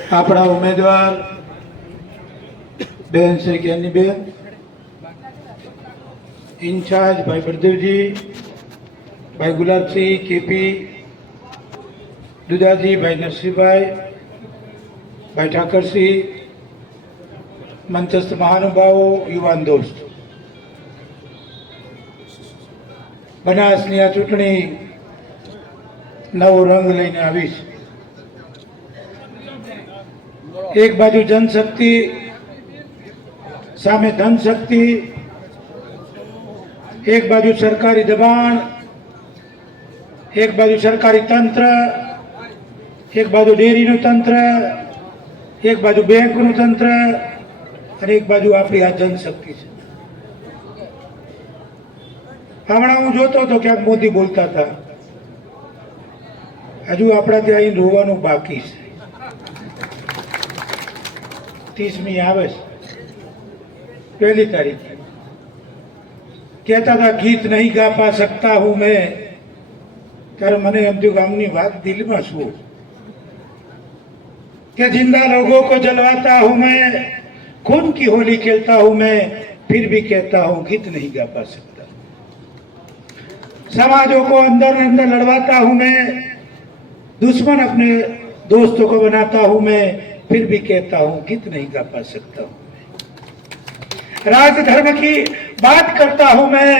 આપણા ઉમેદવાર બેન શ્રી જ્ઞાનીબેન ઇન્ચાર્જ ભાઈ બળદેવજી ભાઈ ગુલાબસિંહ, કેપી, દુદાજી, ભાઈ નરસિંહભાઈ, ભાઈ ઠાકરસિંહ, મંચસ્થ મહાનુભાવો, યુવાન દોસ્ત. બનાસની આ ચૂંટણી નવો રંગ લઈને આવી છે એક બાજુ જનશક્તિ, સામે ધનશક્તિ, એક બાજુ સરકારી દબાણ, એક બાજુ સરકારી તંત્ર, એક બાજુ ડેરીનું તંત્ર, એક બાજુ બેંકનું તંત્ર અને એક બાજુ આપણી આ જનશક્તિ છે. હમણાં હું જોતો હતો ક્યાંક મોદી બોલતા હતા. હજુ આપણા ત્યાં અહીં રોવાનું બાકી છે. ત્રીસમી આવે છે પહેલી તારીખે કહેતા હતા ગીત નહીં ગા પા શકતા હું મેં ત્યારે મને એમ થયું કે આમની વાત દિલમાં શું कि जिंदा लोगों को जलवाता हूं मैं खून की होली खेलता हूं मैं फिर भी कहता हूं गीत नहीं गा पा सकता समाजों को अंदर अंदर लड़वाता हूं मैं दुश्मन अपने दोस्तों को बनाता हूं मैं फिर भी कहता हूं गीत नहीं गा पा सकता हूं राज धर्म की बात करता हूं मैं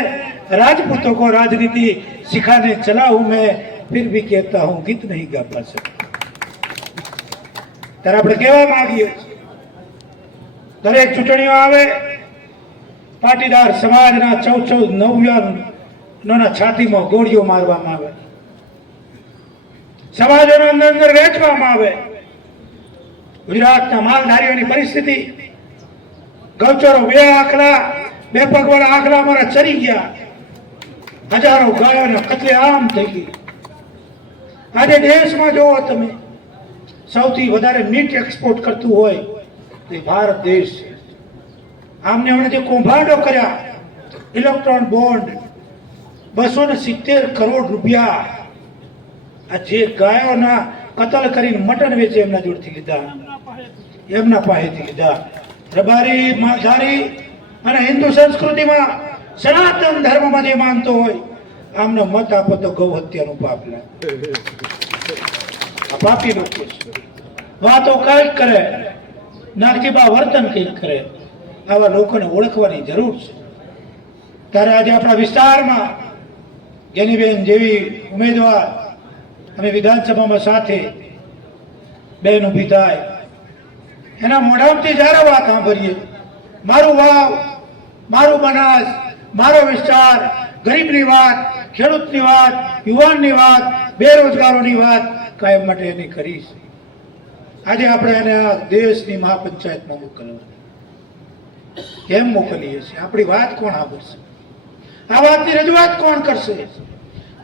राजपूतों को राजनीति सिखाने चला हूं मैं फिर भी कहता हूं गीत नहीं गा पा सकता ત્યારે આપણે કહેવા માંગીએ છીએ દરેક ચૂંટણીઓ આવે પાટીદાર સમાજના ચૌદ ચૌદ નવયાનોના છાતીમાં ગોળીઓ મારવામાં આવે સમાજોને અંદર અંદર વેચવામાં આવે ગુજરાતના માલધારીઓની પરિસ્થિતિ. ગૌચરો બે આંકડા બે પગવાળા આંકડા અમારા ચરી ગયા. હજારો ગાયોને કતલે આમ થઈ ગઈ. આજે દેશમાં જોવો તમે, સૌથી વધારે મીટ એક્સપોર્ટ કરતું હોય તે ભારત દેશ છે. આમને હમણાં જે કૌભાંડો કર્યા ઇલેક્ટ્રોન બોન્ડ બસો ને સિત્તેર કરોડ રૂપિયા. આ જે ગાયોના કતલ કરીને મટન વેચે એમના જોડથી લીધા. એમના પાસેથી લીધા. રબારી માલધારી અને હિન્દુ સંસ્કૃતિમાં સનાતન ધર્મમાં જે માનતો હોય, આમને મત આપો તો ગૌ હત્યાનું પાપ લે. આ પાપી લોકો વાતો કંઈક કરે નાકીબા વર્તન કંઈક કરે, આવા લોકોને ઓળખવાની જરૂર છે. ત્યારે આજે આપણા વિસ્તારમાં જેની બેન જેવી ઉમેદવાર અમે વિધાનસભામાં સાથે બેન ઊભી થાય. એના મોઢામાંથી જ્યારે વાત સાંભળીએ, મારું વાવ, મારું બનાસ, મારો વિસ્તાર, ગરીબની વાત, ખેડૂતની વાત, યુવાનની વાત, બેરોજગારોની વાત કાયમ માટે એની કરી છે આજે આપણે એને આ દેશની મહાપંચાયતમાં મોકલવાની કેમ મોકલીએ છીએ? આપણી વાત કોણ સાંભળશે? આ વાતની રજૂઆત કોણ કરશે?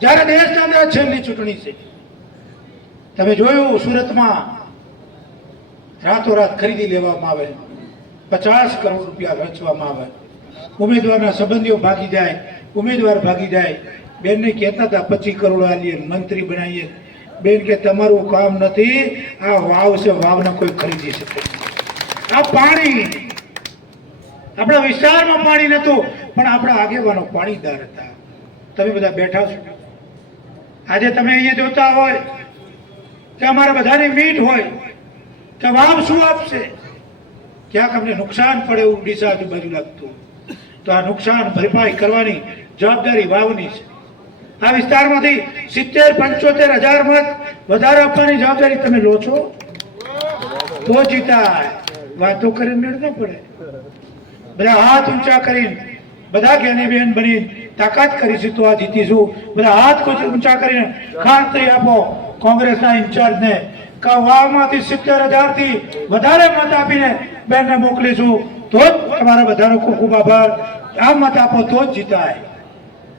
જ્યારે દેશ છેલ્લી ચૂંટણી છે. તમે જોયું સુરતમાં રાતોરાત ખરીદી લેવામાં આવે, પચાસ કરોડ રૂપિયા વેચવામાં આવે. ઉમેદવારના સંબંધીઓ ભાગી જાય, ઉમેદવાર ભાગી જાય. બેનને કહેતા હતા, પચીસ કરોડ આલીએ, મંત્રી બનાવીએ. બેન કે, તમારું કામ નથી, આ વાવ છે, વાવને કોઈ ખરીદી શકે આ પાણી, આપણા વિસ્તારમાં પાણી નહોતું, પણ આપણા આગેવાનો પાણીદાર હતા. તમે બધા બેઠા છો. આજે તમે અહીંયા જોતા હોય કે અમારા બધાની મીટ હોય. જવાબ શું આપશે? ક્યાંક અમને નુકસાન પડે એવું ડીસા આજુબાજુ લાગતું તો આ નુકસાન ભરપાઈ કરવાની જવાબદારી વાવની છે. આ વિસ્તારમાંથી સિત્તેર, પંચોતેર હજાર મત વધારે આપવાની જવાબદારી તમે લો છો? તો જીતા વાતો કરીને મેળ ન પડે. બધા હાથ ઊંચા કરીને, બધા જ્ઞાનીબેન બની તાકાત કરીશું તો આ જીતીશું. બધા હાથ ઊંચા કરીને ખાતરી આપો. કોંગ્રેસના ઇન્ચાર્જને કે વાવમાંથી સિત્તેર હજારથી વધારે મત આપીને બેનને મોકલીશું, તો જ તમારા બધાનો ખૂબ ખૂબ આભાર. આ મત આપો તો જ જીતાય.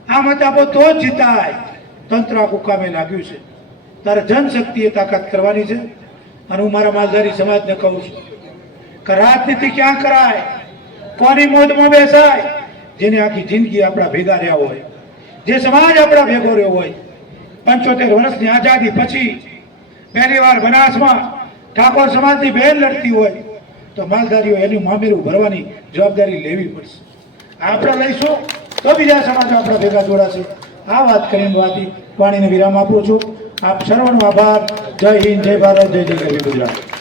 આ મત આપો તો જ જીતાય. તંત્ર આખું કામે લાગ્યું છે. તારે જનશક્તિએ તાકાત કરવાની છે. અને હું મારા માલધારી સમાજને કહું છું કે રાજનીતિ ક્યાં કરાય? કોની મોદમાં બેસાય? જેની આખી જિંદગી આપણા ભેગા રહ્યા હોય. જે સમાજ આપણા ભેગો રહ્યો હોય પંચોતેર વર્ષની આઝાદી પછી પહેલી વાર બનાસમાં ઠાકોર સમાજની બહેન લડતી હોય તો માલધારીઓ એનું મામેરું ભરવાની જવાબદારી લેવી પડશે. આપણે લઈશું તો બીજા સમાજો આપણા ભેગા જોડાશે. આ વાત કરીને વાતી વાણીને વિરામ આપું છું. આપ સર્વનો આભાર. જય હિન્દ, જય ભારત, જય જય ગુજરાત.